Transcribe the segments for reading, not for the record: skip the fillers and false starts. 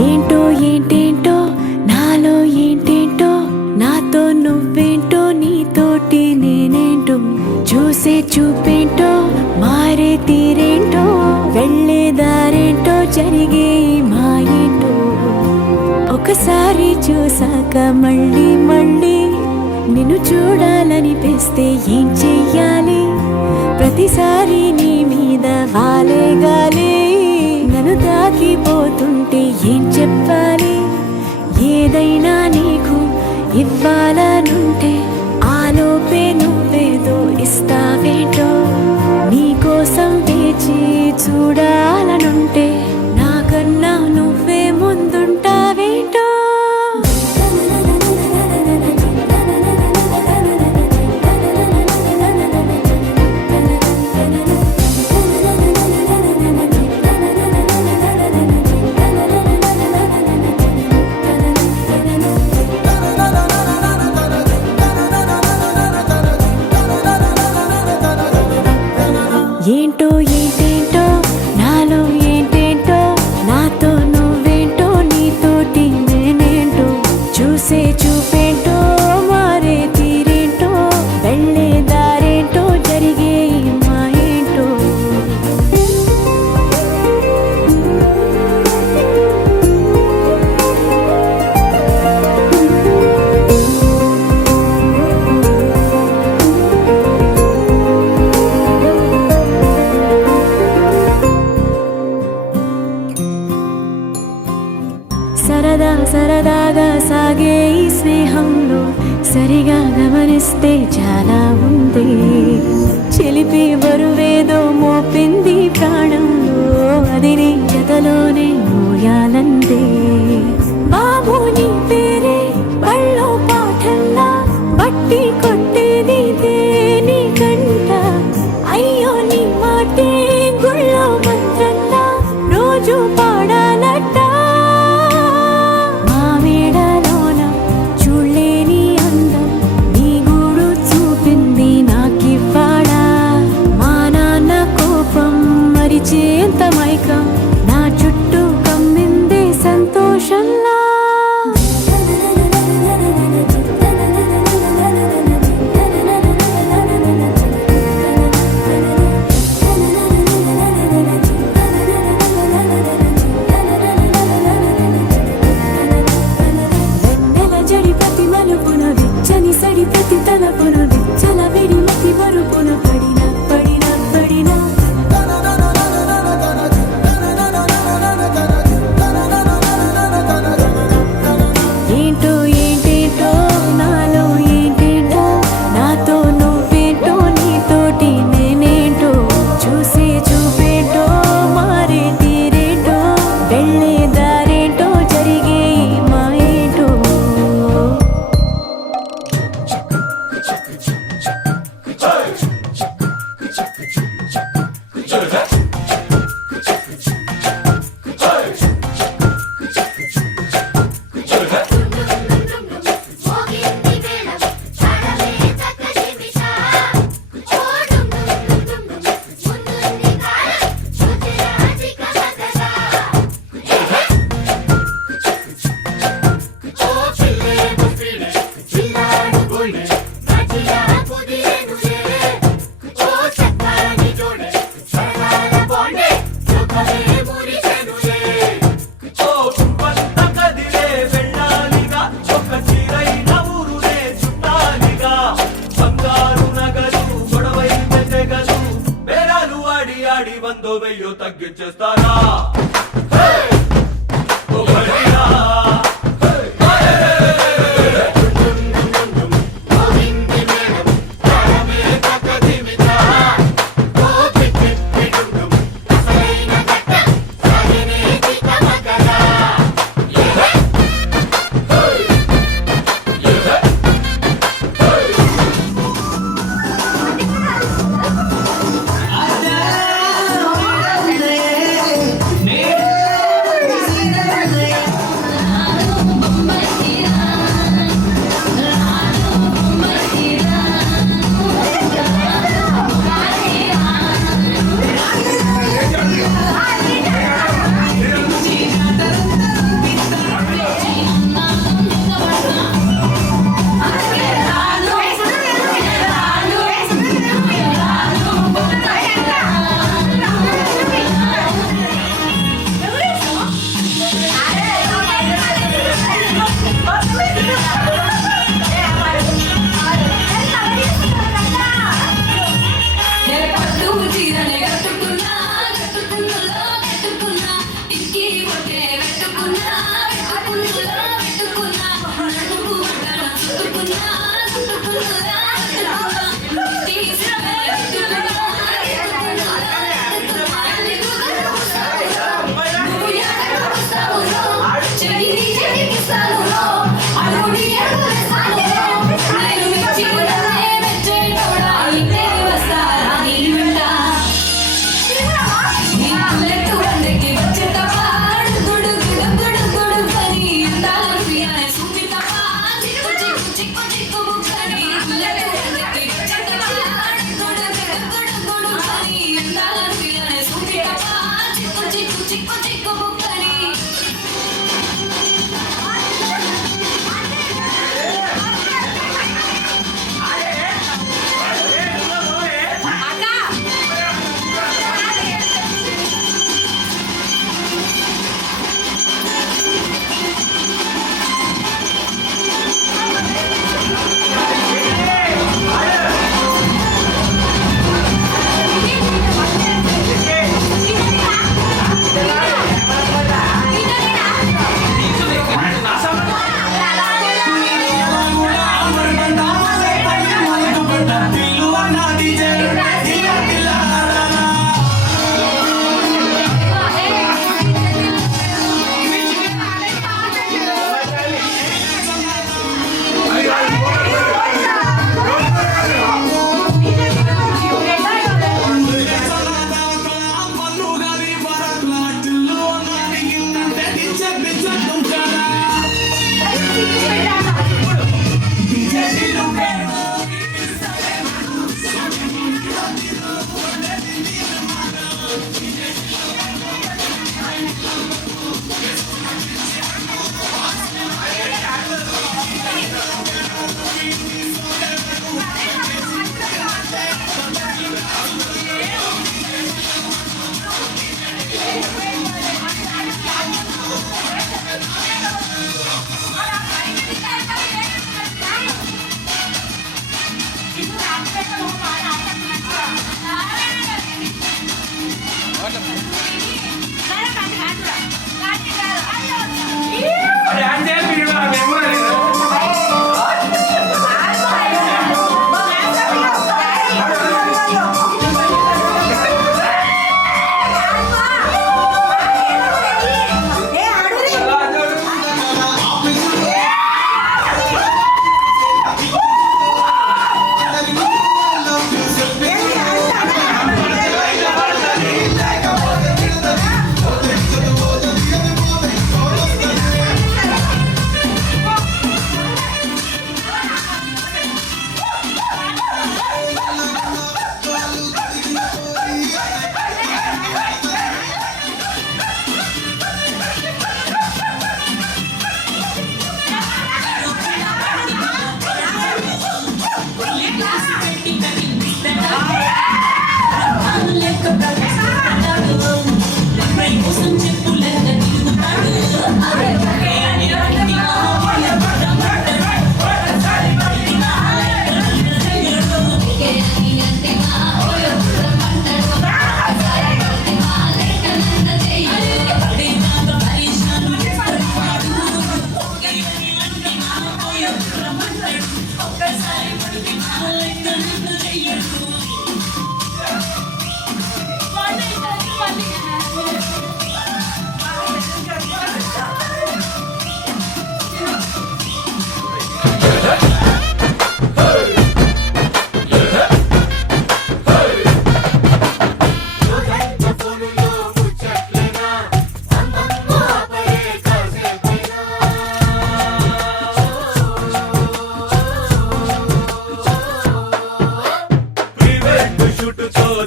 ఏంటో ఏంటేంటో నాలో ఏంటేంటో నాతో నువ్వేంటో నీతోటి నేనేంటో చూసే చూపేంటో మారే తీరేంటో వెళ్ళే దారేంటో జరిగే మాయేంటో ఒకసారి చూసాక మళ్ళీ మళ్ళీ నిన్ను చూడాలనిపిస్తే ఏం చెయ్యాలి ప్రతిసారి నీ మీద వాలే గాలి నన్ను తాకిపోతుంటే ఏం చెప్పాలి ఏదైనా నీకు ఇవ్వాలనుంటే ఆలోపే నువ్వేదో ఇస్తావేంటో నీకోసం వేచి చూడాలనుంటే నాకన్నా నువ్వే ముందుంటావేంటో ఏంటో ఏంటేంటో నాలో ఏంటేంటో నాతో నువ్వేంటో నీతోటి నేనేంటో చూసే చూపేంటో మారే తీరేంటో వెళ్ళే దారేంటో జరిగే మాయేంటో సరదా సరదాగా సాగే ఈ స్నేహంలో సరిగా గమనిస్తే చాలా ఉంది చిలిపి బరువేదో మోపింది ప్రాణంలో అది నీ జతలోనే మోయాలందే బాబు నీ పేరే బళ్ళో పాఠంలా బట్టి కొట్టేది నీ కంట అయ్యో నీ మాటే గుళ్ళో మంత్రంలా రోజు పాడాలట చేంత మైకం నా చుట్టూ కమ్మిందే సంతోషంలా వెన్నెల జడి ప్రతి మలుపున విచ్చని సడి ప్రతి తలపున విచ్చల విడి మతి మరుపున పడిన పడిన పడిన ఏంటో ఏంటేంటో నాలో ఏంటేంటో నాతో నువ్వేంటో నీతోటి నేనేంటో చూసే చూపేంటో మారే తీరేంటో వెళ్ళే దారేంటో జరిగే మాయేంటో వందో వెయ్యో తగ్గించేస్తారా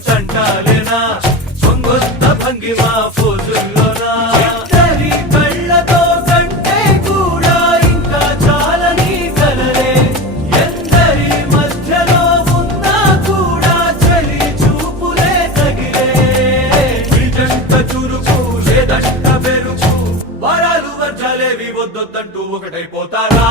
చంటాలేనా సొంగొత్త భంగిమ ఫోజుల్లోనా ఇద్దరి కళ్ళతో కంటే కూడా ఇంకా చాలని కలలే ఎందరి మధ్యలో ఉన్నా కూడా చలి చూపులే తగిలే నిజంత చురుకు లేదంట పెరుకు వరాలు వర్జాలేవి వద్దొద్దంటూ ఒకటైపోతారా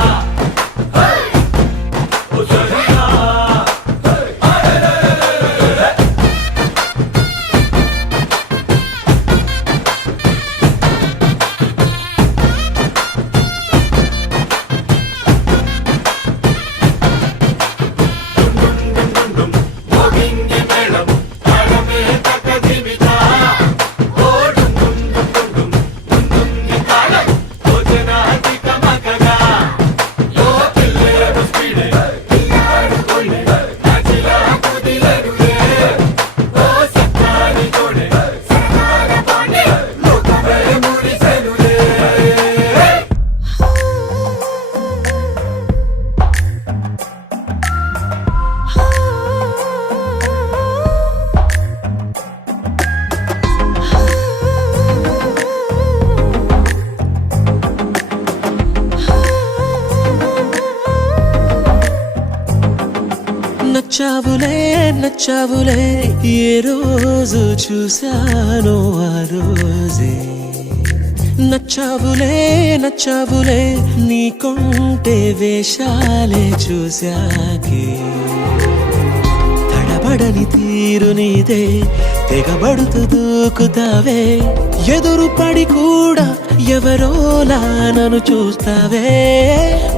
నచ్చావులే నచ్చావులే ఏ రోజు చూశానో ఆ రోజే నచ్చావులే నచ్చావులే నీ కొంటే వేషాలే చూశాకే తడబడని తీరు నీదే తెగబడుతూ దూకుతావే ఎదురు పడి కూడా ఎవరోలా నన్ను చూస్తావే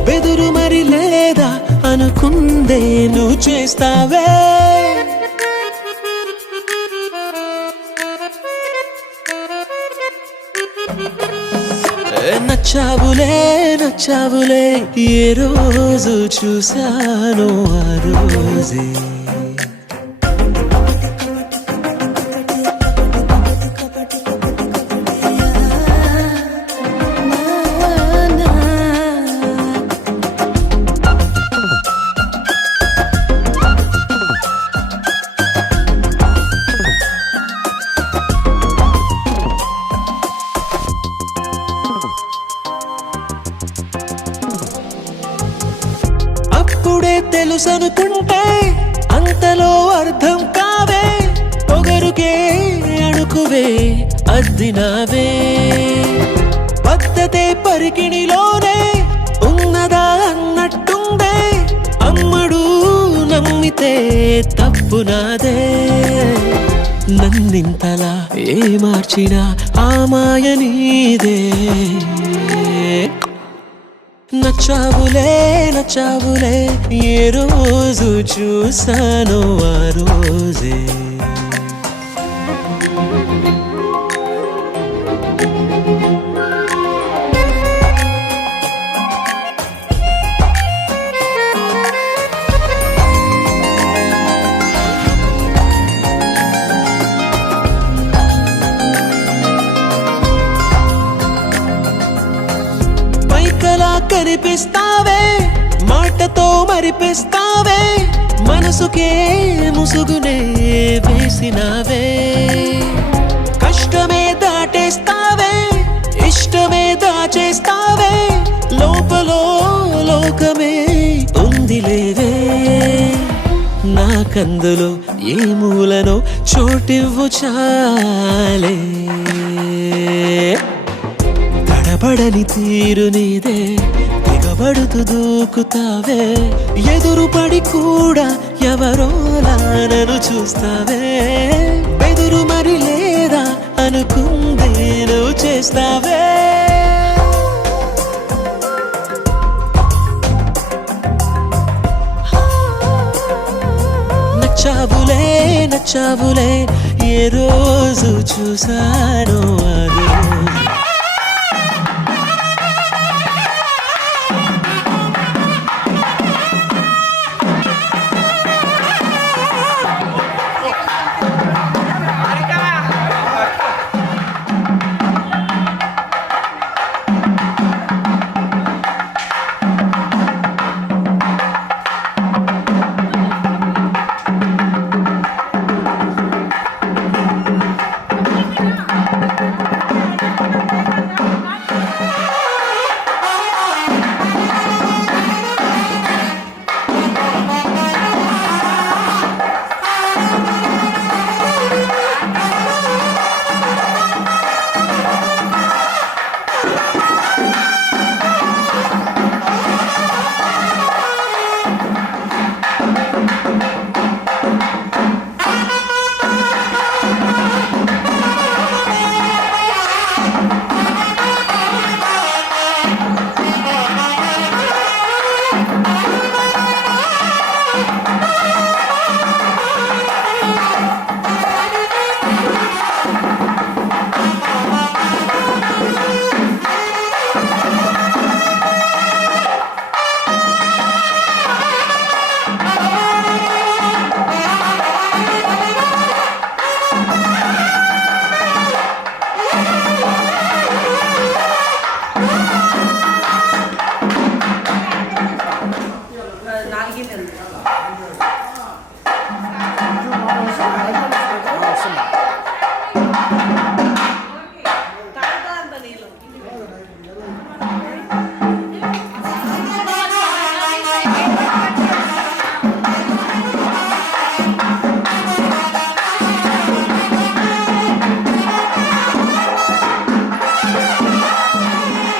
బెదురు మరి లేదా అనుకుందే నువ్వు చేస్తావే నచ్చావులే నచ్చావులే ఏ రోజు చూశానో ఆ రోజే అప్పుడే తెలుసనుకుంటే అంతలో అర్థం కావే పొగరుకే అణుకువే అద్దినావే పద్ధతే పరికిణిలోనే ఉన్నదా అన్నట్టుందే అమ్మడు నమ్మితే తప్పు నాదే నన్నింతలా ఏ మార్చినా ఆ మాయ నీదే. నచ్చావులే నచ్చావులే ఏ రోజు చూసానో ఆ రోజే. పైకలా కనిపిస్తావే మాటతో మరిపిస్తావే మనసుకే ముసుగునే వేసినావే. కష్టమే దాటేస్తావే ఇష్టమే దాచేస్తావే లోపలో లోకమే ఉందిలేవే. నాకందులో ఏ మూలనో చోటివ్వు చాలే. తడబడని తీరు నీదే దిగబడుతూ దూకుతావే ఎదురుపడి కూడా ఎవరోలా నన్ను చూస్తావే. బెదురు మరి లేదా అనుకుందే నువ్వు చేస్తావే. నచ్చావులే నచ్చావులే ఏ రోజు చూసానో ఆ రోజు.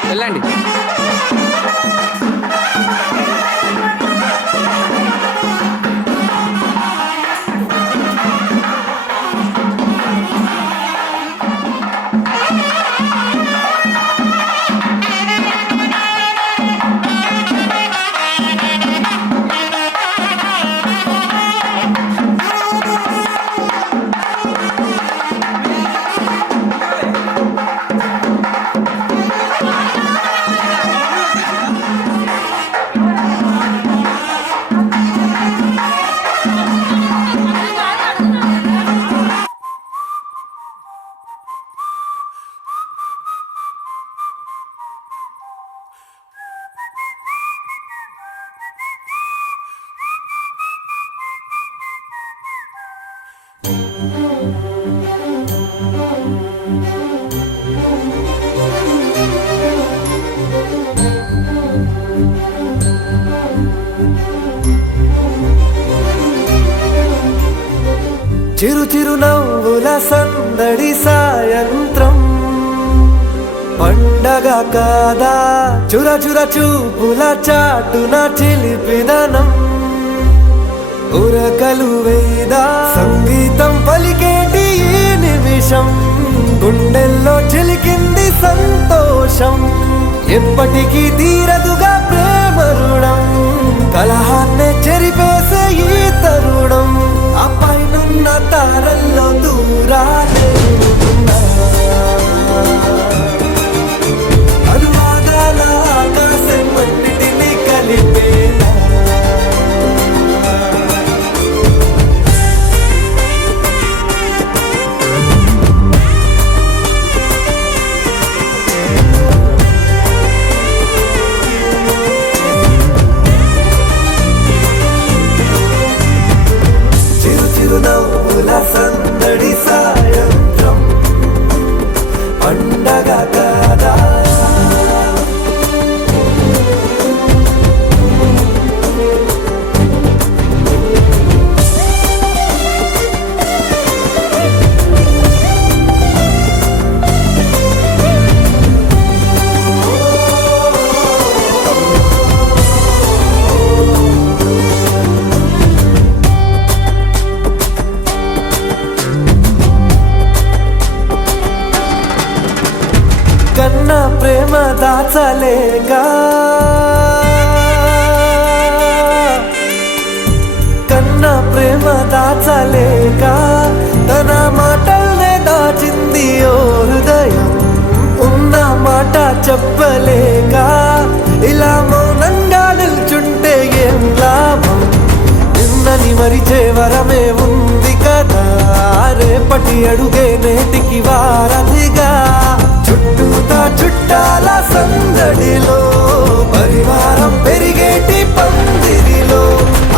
వెళ్ళండి. చిరు చిరు నవ్వుల సందడి సాయంత్రం పండగ కాదా చుర చుర చూపుల చాటున చిలిపిదనం ఉరకలు వేదా సంగీతం పలికేటి నిమిషం గుండెల్లో చిలికింది సంతోషం ఎప్పటికీ తీరదుగా ప్రేమ రుణం కలహాన్నే చెరిపేసే ఈ తరుణం ఆ పైనున్న తారల్లో దూరాలే ఉన్నా. అనువాదాల ఆకాశం అన్నిటినీ కలిపేనా చిరు చిరు నవ్వుల సందడి సాయంత్రం పండగ కాదా కన్నా ప్రేమ దాచలేక కన్నా ప్రేమ దాచలేక తన మాటల్నే దాచింది ఓ హృదయం ఉన్న మాట చెప్పలేక ఇలా మౌనంగా నిల్చుంటే ఏం లాభం నిన్నని మరిచే వరమే ఉంది కదా రేపటి అడుగే నేటికి వారధిగా చుట్టూతా చుట్టాల సందడిలో పరివారం పెరిగేటి పందిరిలో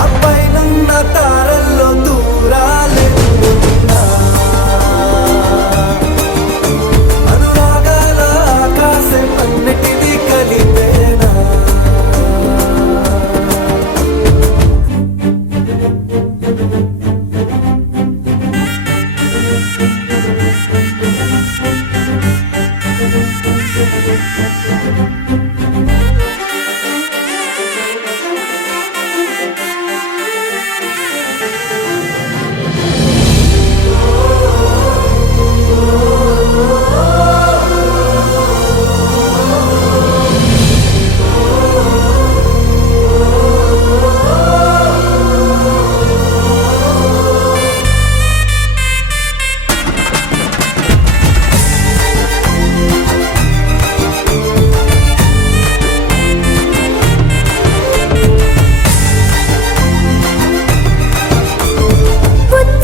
అబ్బాయినున్న తారల్లో దూరాలే ఉన్నా. అనురాగాల ఆకాశం అన్నిటినీ కలిపేనా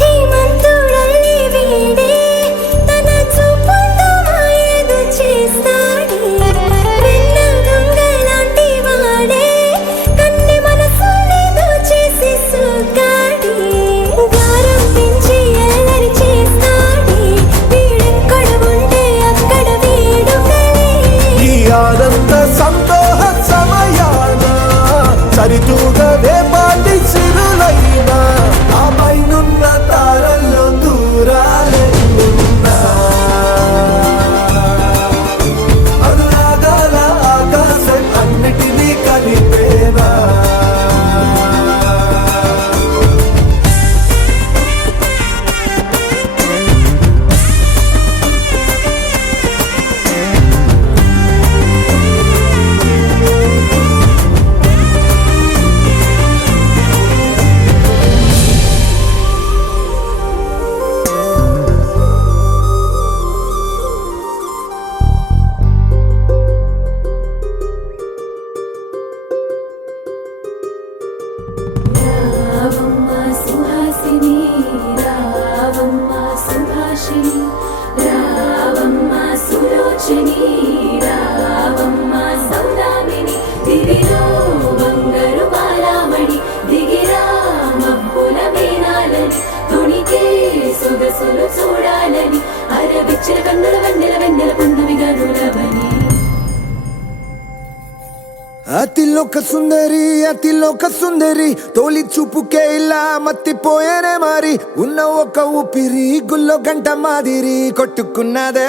బుద్ధిమంతుడల్లి వీడే తన చూపుతో మాయేదో చేస్తాడే వెన్న దొంగలాంటి వాడే కన్నె మనసునేదో చేసి సోకాడే గారం పెంచి అల్లరి చేస్తాడే వీడెక్కడ ఉంటే అక్కడ వేడుకలే ఈ ఆనంద సంతోష సమయాన సరితూగనే పాటి సిరులైనా ఆ పైనున్న తారల్లో దూరాలే ఉన్నా. అనురాగాల ఆకాశం అన్నిటినీ కలిపేనా రావమ్మ సుహాసిని రావమ్మ సుభాషిణి రావమ్మ సులోచని రావమ్మ సౌదామిని దివిలో బంగారు బాలామణి దిగిరా మబ్బుల మేనాలని తొణికే సొగసులు చూడాలని అరవిచ్చిన కన్నుల వెన్నెల వెన్నెల పున్నమిగా నులవని అతిలోక సుందరి తోలి చూపుకే ఇలా మత్తిపోయేనే మారి ఉన్న ఒక ఊపిరి గుల్లో గంట మాదిరి కొట్టుకున్నదే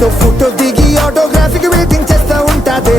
నాతో ఫోటో దిగి ఆటోగ్రాఫిక్ వెయిటింగ్ చేస్తా ఉంటాదే.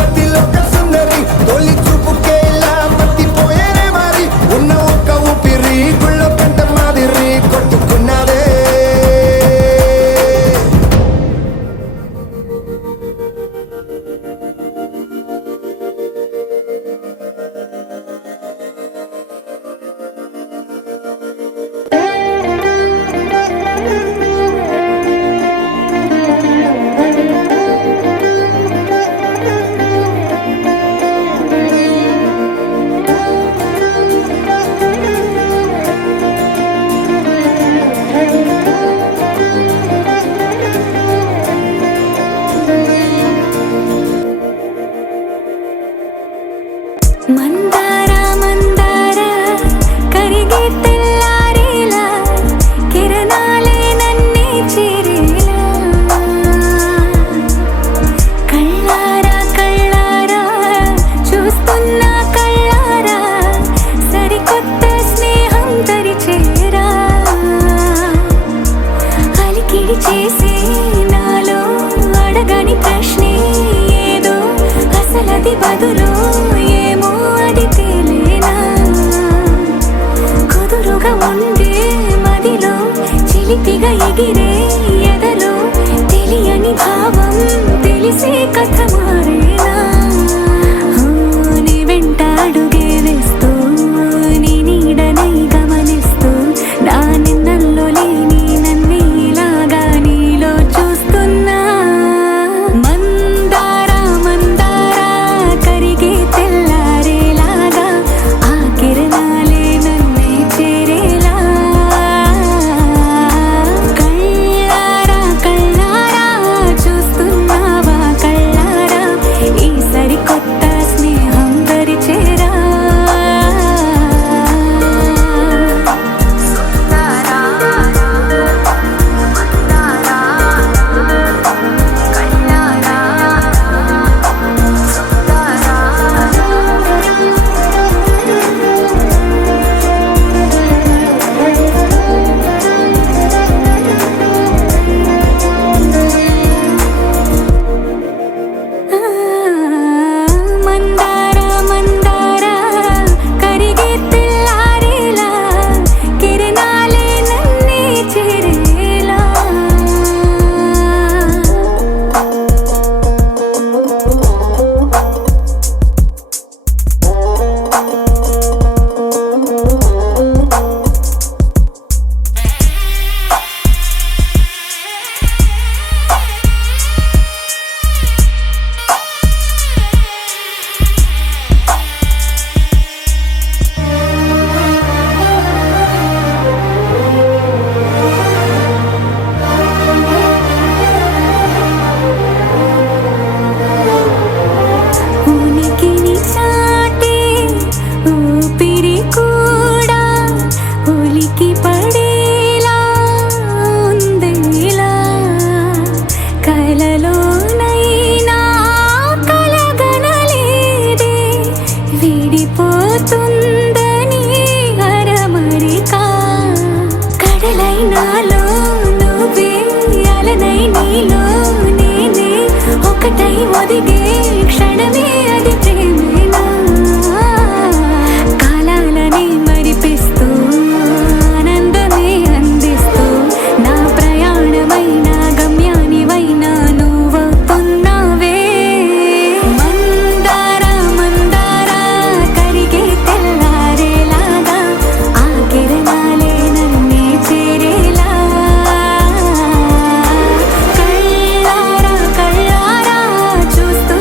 అతిలోక సుందరి తొలి చూపుకే ఇలా మత్తిపోయేనే మరి ఉన్న ఒక్క ఊపిరి గుళ్ళో కంట మాదిరి కొట్టుకున్నదే. మందార మందార కరిగే తెల్లారేలా కిరణాలే నన్నే చేరేలా కళ్ళారా కళ్ళారా చూస్తున్నా కళ్ళారా సరికొత్త స్నేహం తరిచేరా అలికిడి చేసే నాలో అడగని ప్రశ్నే ఏదో అసలది బదులు ఏమో అది తేలేనా కుదురుగా ఉండే మదిలో చిలిపిగా ఎగిరే ఎదలో తెలియని భావం తెలిసే కథ మారేనా నీ వెంట అడుగే వేస్తూ నీ నీడనై గమనిస్తూ నా నిన్నల్లో లేని నన్నే ఇలాగా నీలో చూస్తున్నా మందార మందార కరిగే తెల్లారేలాగా ఆ కిరణాలే నన్నే చేరేలా కళ్ళారా కళ్ళారా చూస్తున్నావా కళ్ళారా ఈ సరికొత్త స్నేహం దరిచేరా మందార మందార కరిగే తెల్లారేలా కిరణాలే నన్నే చేరేలా ఉనికిని చాటే ఊపిరి కూడా ఉలికి పడేలా ఉందేలా కలలోనైనా కలగనలేదే విడిపోతుందని అరమరిక కడలైనాలో నువ్వే అలనై నీలో నేనే ఒకటై ఒదిగే క్షణమే అది ప్రేమేనా కాలాలని మరిపిస్తూ ఆనందమే అందిస్తూ నా ప్రయాణమైన గమ్యానివైనా నువ్వవుతున్నావే మందార మందార కరిగే తెల్లారేలాగా ఆ కిరణాలే నన్నే చేరేలా కళ్ళారా కళ్ళారా చూస్తూ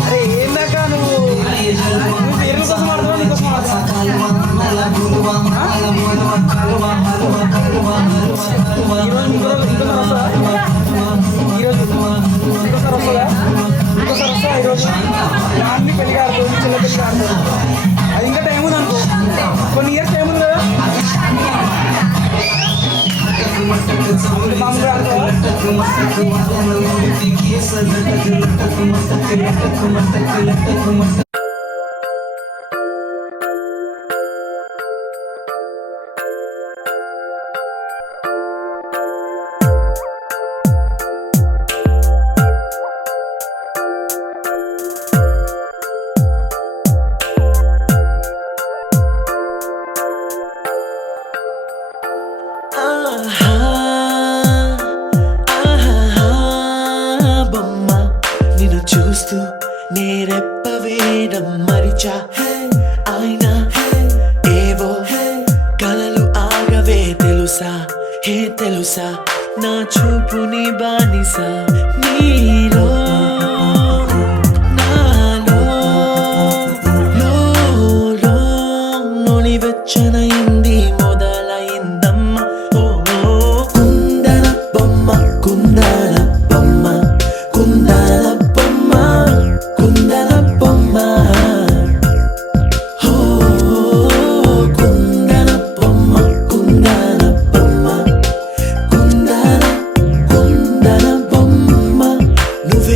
అరే ఏందాక నువ్వు పేరు కోసం ఆడుతున్నావు నీకోసం ఇంకోసారి వస్తుందా ఈరోజు అన్ని పెళ్లి కాదు చిన్న పెళ్లి కాదు అది ఇంకా టైం ఉంది అనుకో కొన్ని ఇయర్స్ టైం ఉంది కదా మామూలుగా ఆహా, ఆహా, బొమ్మ నిన్ను చూస్తూ నేరెప్ప వేయడం మరిచా అయినా ఏవో కలలు ఆగవే తెలుసా తెలుసా నా చూపుని బానిసా నీలో నాలో లో నొలివెచ్చనైంది మొదలైందమ్మ ఓ కుందన బొమ్మ కుందన బొమ్మ కుందన బొమ్మ కుందన బొమ్మ ఓ కుందన బొమ్మ కుందన బొమ్మ కుందన బొమ్మ నువ్వు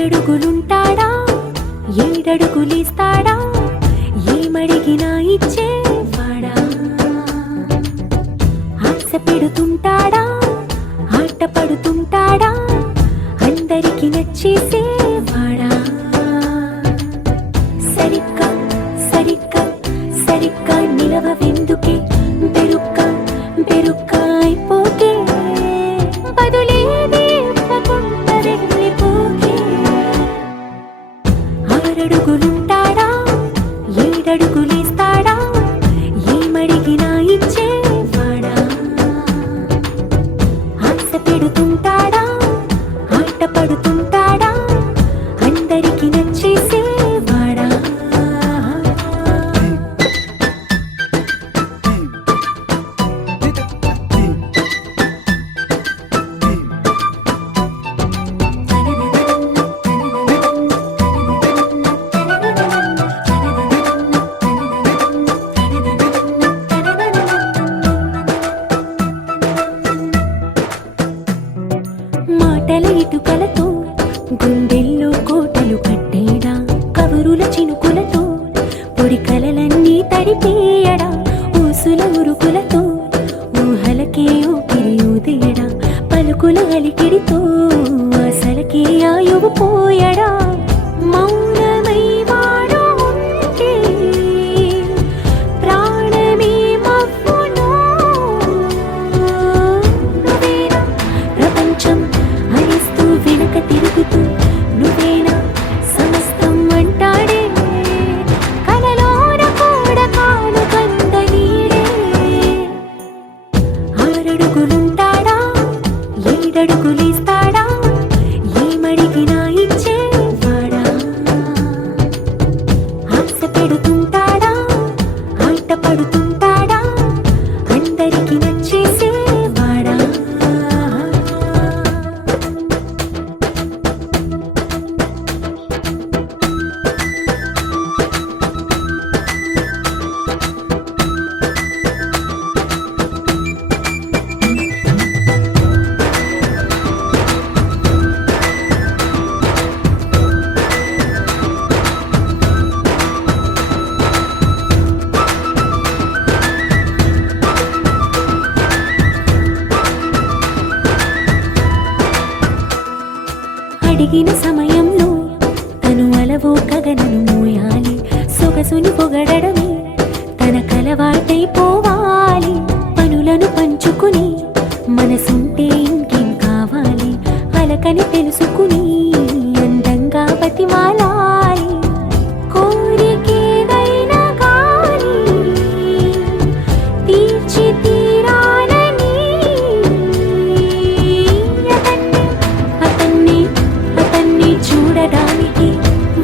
ఆరడుగులుంటాడా ఏడడుగులిస్తాడా ఏమడిగినా ఇచ్చేవాడా ఆశ పెడుతుంటాడా ఆట పడుతుంటాడా అందరికి నచ్చేసేవాడా సరిగ్గా సరిగ్గా సరిగ్గా నిలవెందుకే బెరుక్క బెరుక్క అయిపోకే బదులేది ఇవ్వకుండా వెళ్ళిపోకే ఆరడుగులుంటాడా ఏడడుగులిస్తాడా ఏమడిగినా ఇచ్చేవాడా ఆశ పెడుతుంటాడా ఆట పడుతుంటాడా అందరికి నచ్చేసేవాడా మాటల ఇటుకలతో గుండెల్లో కోటలు కట్టేడా కవురుల చినుకులతో పొడి కలలన్నీ తడిపేయడా ఊసుల ఉరుకులతో ఊహలకే ఊపిరి ఊదేయడా పలుకుల అలికిడితో అసలకే ఆయువు పోయడా మౌనమై వాడు ఉంటే ప్రాణమే మవ్వును నువ్వేనా ప్రపంచం అరిస్తూ వెనుక తిరుగుతూ నువ్వేనా సమస్తం అంటాడే కలలోన కూడా కాను కంద నీడే ఆరడుగులుంటాడా ఏడడుగులిస్తాడా ఏమడిగినా ఇచ్చేవాడా ఆశ పెడుతుంటాడా ఆట పడుతుంటాడా అందరికి నచ్చేసేవాడా అడిగిన సమయంలో తను అలవో గగనను మోయాలి సొగసుని పొగడమే తన కలవాటైపోవాలి పనులను పంచుకుని మనసుంటే ఇంకేం కావాలి అలకని తెలుసుకుని అందంగా బతిమాలాలి కోరికేదైనా కానీ తీర్చి తీరాలని అతన్ని అతన్ని చూడడానికి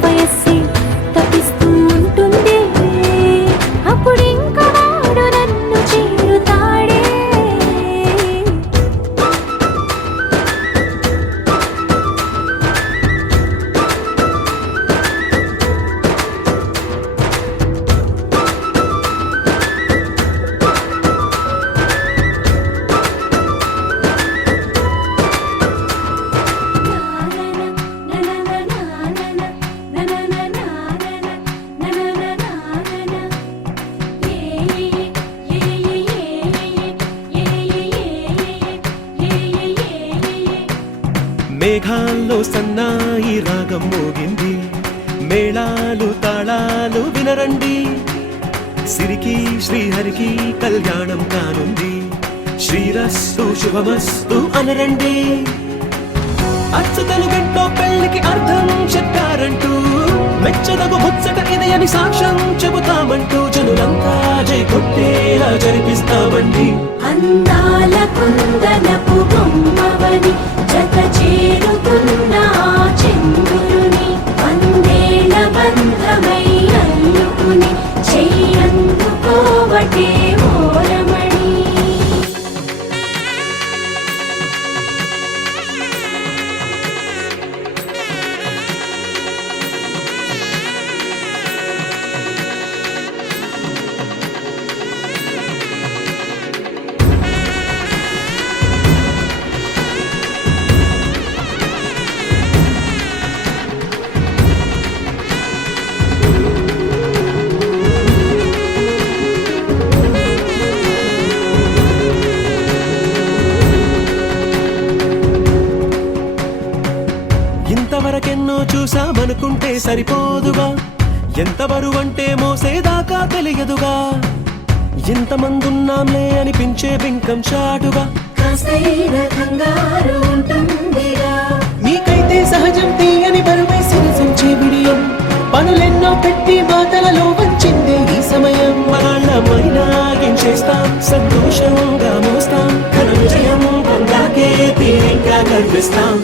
వయస్సే తప్పిస్తూ ఉంటుంది అప్పుడింకా వాడు నన్ను చేరుతాడే మేఘాల్లో సన్నాయి రాగం మోగింది మేళాలు తాళాలు వినరండి సిరికి శ్రీహరికి కళ్యాణం కానుంది శ్రీరస్తు శుభమస్తు అనరండి అచ్చతలు గంటో పెళ్లికి అర్థం చెప్పారంటూ మెచ్చదగు ముచ్చట ఇది అని సాక్ష్యం చెబుతామంటూ జనులంతా జై కొట్టేలా జరిపిస్తామండి అందాల కుందనపు బొమ్మవని జత చేరుకున్న ఆ చంద్రుని వందేళ్ల బంధమై అల్లుకుని చెయ్యందుకోవటే ఓరమణి వరకెన్నో చూసామనుకుంటే సరిపోదుగా, ఎంత బరువంటే మోసేదాకా తెలియదుగా, ఎంతమందున్నాంలే అనిపించే బింకం చాటుగా. కాస్తైన కంగారు ఉంటుందిగా, మీకైతే సహజం తీయని బరువై సిరసించే బిడియం, పనులెన్నో పెట్టి మాటలలో వంచిందే ఈ సమయం. మనాళ్ళమైనా గించేస్తాం, సంతోషంగా మోస్తాం, ఘన విజయం పొందాకే తీరిగ్గా కనిపిస్తాం.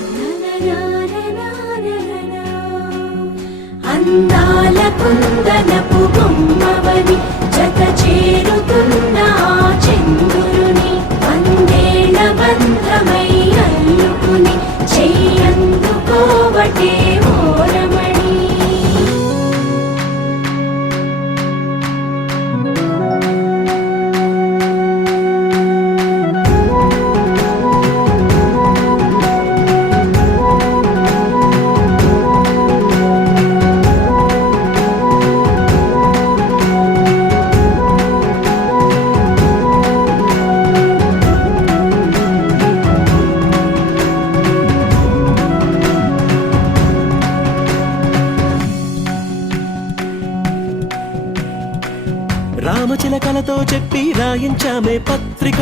అందాల కుందనపు బొమ్మవని జత చేరుతున్న ఆ చంద్రుని, వందేళ్ల బంధమై అల్లుకుని చెయ్యందుకోవటే ఓరమణి. రామచిలకలతో చెప్పి రాయించామే పత్రిక,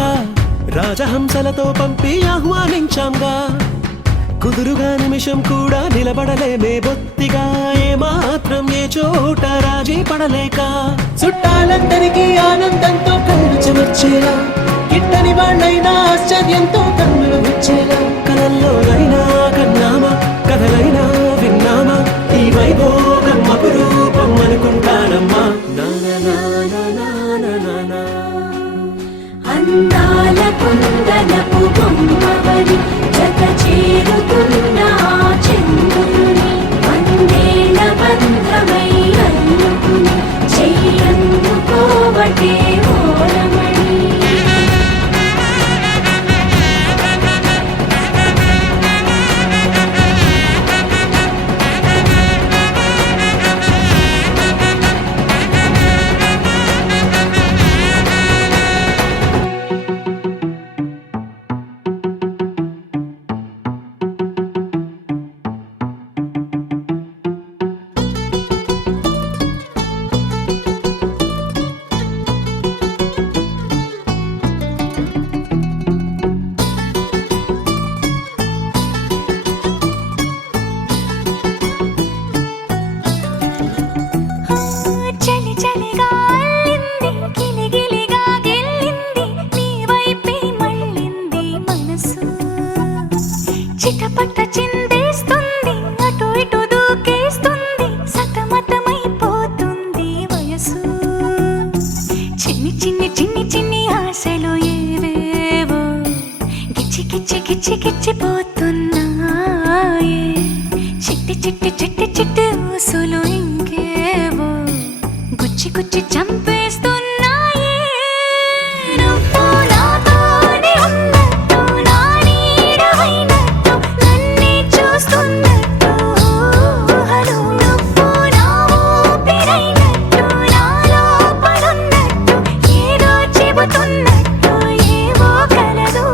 రాజహంసలతో పంపి ఆహ్వానించాంగా, కుదురుగా నిమిషం కూడా నిలబడలేమే బొత్తిగా, ఏమాత్రం ఏ చోట రాజీ పడలేక, చుట్టాలందరికీ ఆనందంతో కళ్ళు చెమర్చేలా, గిట్టని వాళ్ళైనా ఆశ్చర్యంతో కన్నులు వచ్చేలా, కలల్లోనైనా కన్నామా, కథలైనా విన్నామా, ఈ వైభోగం అపురూపం అనుకుంటానమ్మా. అందాల కుందనపు బొమ్మవని జత చేరుతున్న ఆ చంద్రుని, వందేళ్ల బంధమై అల్లుకుని చెయ్యందుకోవటే ఓరమణి. చలి చలిగా అల్లింది, గిలిగిలిగా గెల్లింది, నీ వైపే మళ్ళింది మనసు. చిటపట చిందేస్తుంది, అటు ఇటు దూకేస్తుంది, సతమతమైపోతుంది వయసు. చిన్ని చిన్ని చిన్ని చిన్ని ఆశలు ఏవేవో గిచ్చి గిచ్చి గిచ్చి గిచ్చిపోతున్నాయే, చిట్టి చిట్టి చిట్టి చిట్టి ఊసులు ఇంకేవో గుచ్చి గుచ్చి చంపేస్తున్నాయే. నువ్వు నాతోనే ఉన్నట్టు, నా నీడవైనట్టు, నన్నే చూస్తున్నట్టు ఊహలు. నువ్వు నా ఊపిరైనట్టు, నా లోపలున్నట్టు, ఏదో చెబుతున్నట్టు ఏవో కలదు.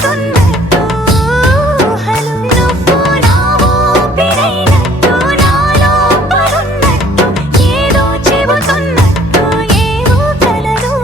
చూస్తున్నట్టు ఊహలు నువ్వు నా ఊపిరైనట్టు నాలో పరున్నట్టు ఏదో చెబుతున్నట్టు ఏవో కలలు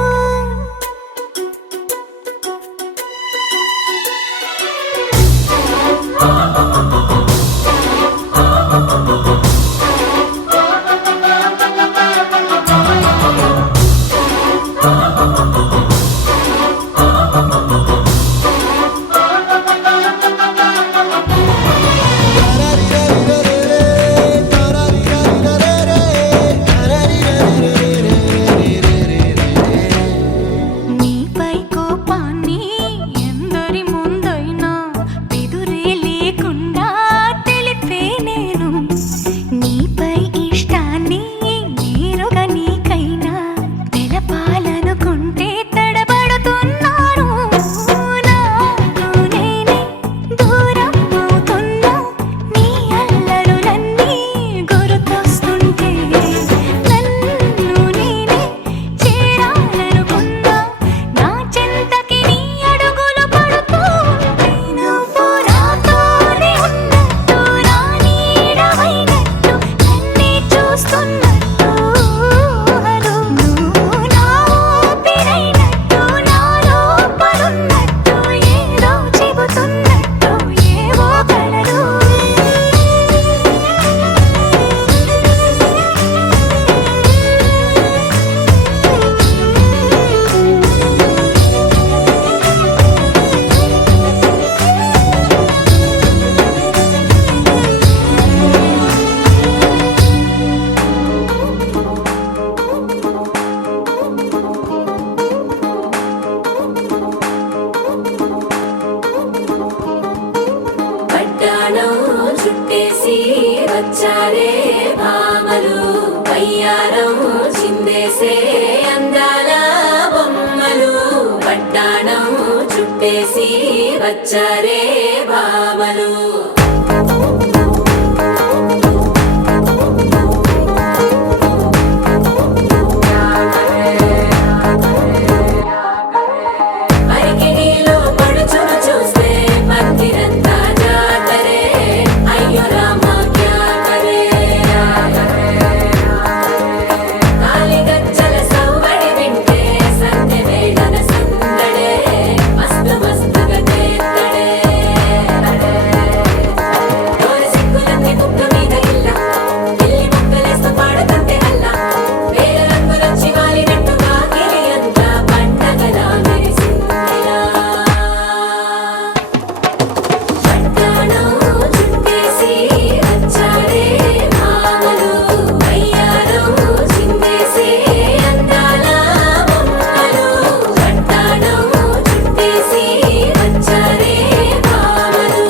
నీపై కోపాన్ని ఎందరి ముందైనా బెదురే లేకుండా తెలిపే నేను నీపై ఇష్టాన్ని నేరుగా నీకైనా తెలపాలనుకుంటే తడబడుతున్నాను నాకు నేనే దూరం అవుతున్నా నీ అల్లరులన్నీ గుర్తొస్తుంటే నన్ను నేనే చేరాలనుకున్నా నా చెంతకి నీ అడుగులు పడుతూ నువ్వు నాతోనే ఉన్నట్టు నా నీడవైనట్టు నన్నే చూస్తున్నట్టు ఊహలు నువ్వు నా ఊపిరైనట్టు నాలో పరున్నట్టు ఏదో చెబుతున్నట్టు ఏవో కలలు పట్టాణం చుట్టేసి వచ్చారే భామలు పయ్యారం చిందేసే అందాల బొమ్మలు పట్టాణం చుట్టేసి వచ్చారే భామలు అరికిణీలో పడుచును చూస్తే పందిరంతా జాతరే అయ్యో రామా క్యా కరే కాలిగజ్జల సవ్వడి వింటే సంధ్య వేళన సందడే మస్తు మస్తుగా చేత్తడే డోరి సిక్కులన్నీ కుక్క మీద ఇల్ల పిల్లి ముక్కలేస్తూ పాడుతంటే అల్ల వేల రంగులొచ్చి వాలినట్టుగా గిలి అంతా పండగలా మెరిసిందిలా పట్టాణం చుట్టేసి వచ్చారే భామలు పయ్యారం చిందేసే అందాల బొమ్మలు పట్టాణం చుట్టేసి వచ్చారే భామలు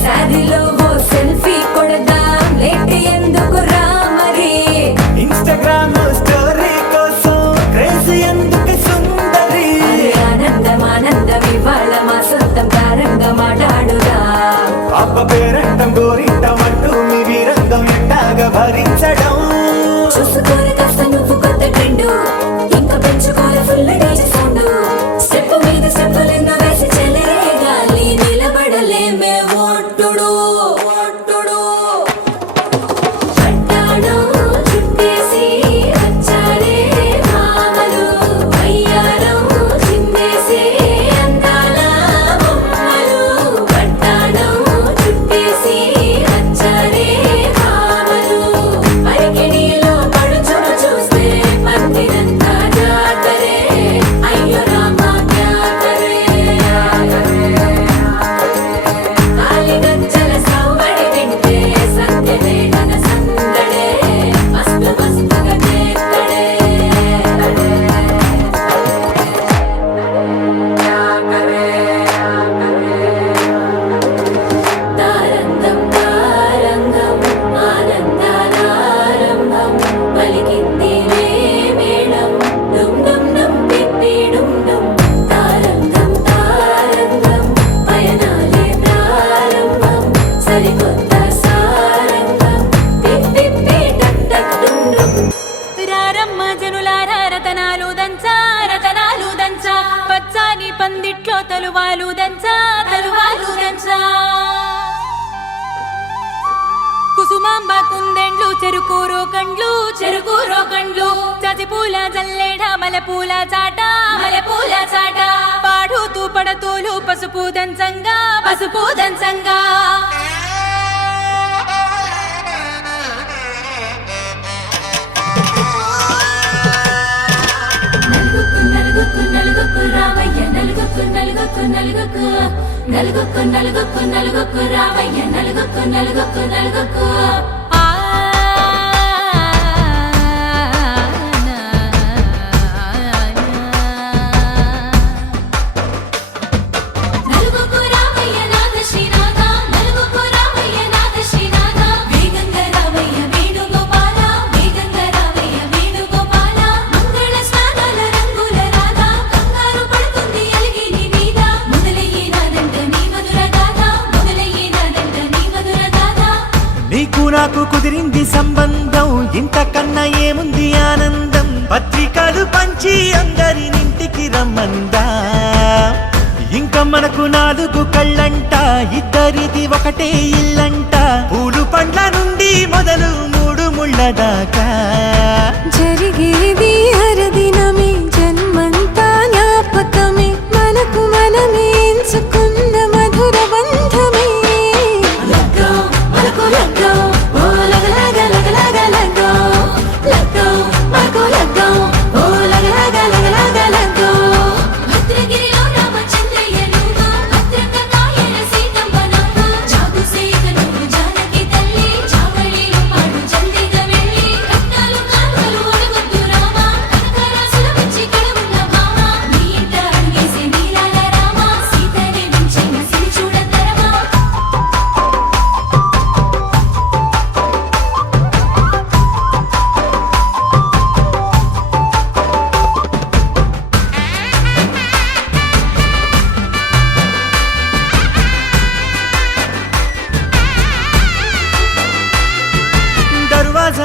సాదిలో ఓ సెల్ఫీ కొడదాం లేట్ ఎందుకు రా మరి ఇన్స్టాగ్రామ్ స్టోరీ కోసం క్రేజీ ఎందుకు సుందరి ఆనందం ఆనందం ఇవాళ మా సొంతం తారంగా మాట్లాడుదా అబ్బ పేరంటం గోరింటం అంటూ మీ వీరంగం ఎట్టాగా భరించడం చూసుకోని కాస్త నువ్వు కొత్త ట్రెండ్ ఇంకా పెంచుకోలే ఫుల్ డీజే సౌండ్ స్టెప్ మీద స్టెప్పులు ఎన్నో వేసి చెలరే గాలి నిలబడలేమే ఒట్టుడు పట్టాణం చుట్టేసి వచ్చారే భామలు పయ్యారం చిందేసే పందిట్లో తలువాలు దంచా కుసుమాంబ కుందెండ్లు చెరుకూరో కండ్లు చజిపూల జల్లేడ మలపూల చాట పాడుతూ పడతోలు పసుపు దంచంగా నలుగుకు రావయ్య నలుగుకు రావయ్య నలుగుకు నీకు నాకు కుదిరింది సంబంధం, ఇంతకన్నా ఏముంది ఆనందం. పత్రికలు పంచి అందరినింటికి రమ్మందా, ఇంకా మనకు 4 కళ్ళంట, ఇద్దరిది ఒకటే ఇల్లంట. పూలు పండ్ల నుండి మొదలు 3 ముళ్ళ దాకా జరిగేది హరదినమే, జన్మంతా జ్ఞాపకమే, మనకు మనమే ఎంచుకున్న మధుర బంధమే.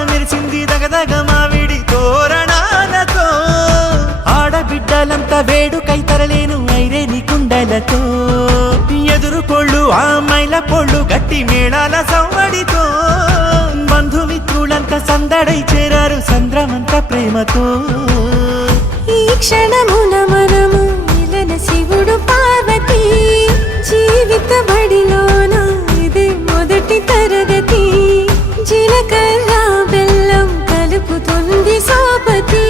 మెరిసింది దగదగ మావిడి తోరణాలతో, ఆడబిడ్డలంతా వేడుకై తరలేను ఐరేని కుండలతో. ఎదురుకోళ్ళు ఆ మైల పోళ్ళు గట్టి మేళాల సవ్వడితో, బంధుమిత్రులంతా సందడై చేరారు సంద్రమంత ప్రేమతో. ఈ క్షణమున మనము మిలన శివుడు పార్వతి, జీవిత బడిలోన ఇది మొదటి తరగతి. జీలకర్ర బెల్లం కలుపుతుంది సోపతి,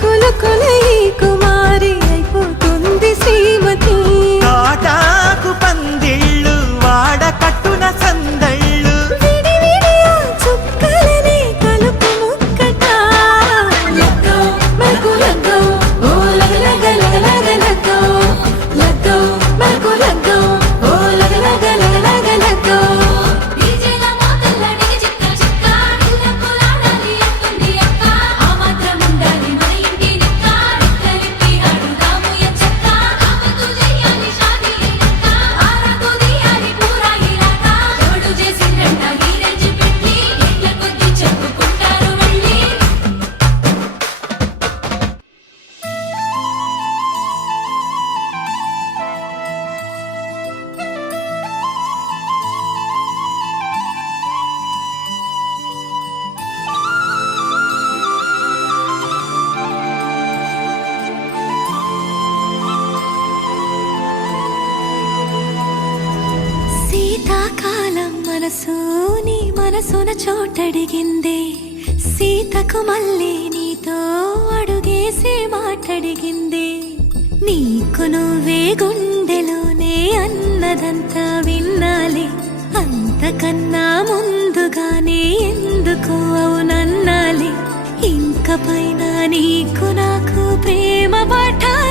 కులకుల ఈ కుమారి అయిపోతుంది శ్రీమతి. కాటాకు పందిళ్ళు వాడ కట్టున సందళ్ళు, విడివిడియా చుక్కలనే కలుపు ముక్కట. మనకు లగ్గో ఓ లగలగ లగలగ లగ్గో మనకు లగ్గో ఓ లగలగ లగలగ. శీతాకాలం మనసు నీ మనసున చోటడిగిందే, సీతకు మళ్ళీ నీతో అడుగేసే మాటడిగిందే. నీకు నువ్వే గుండెలోనే అన్నదంతా విన్నాలి, అంతకన్నా ముందుగానే ఎందుకు అవునన్నాలి. ఇంక పైన నీకు నాకు ప్రేమ పాఠాలు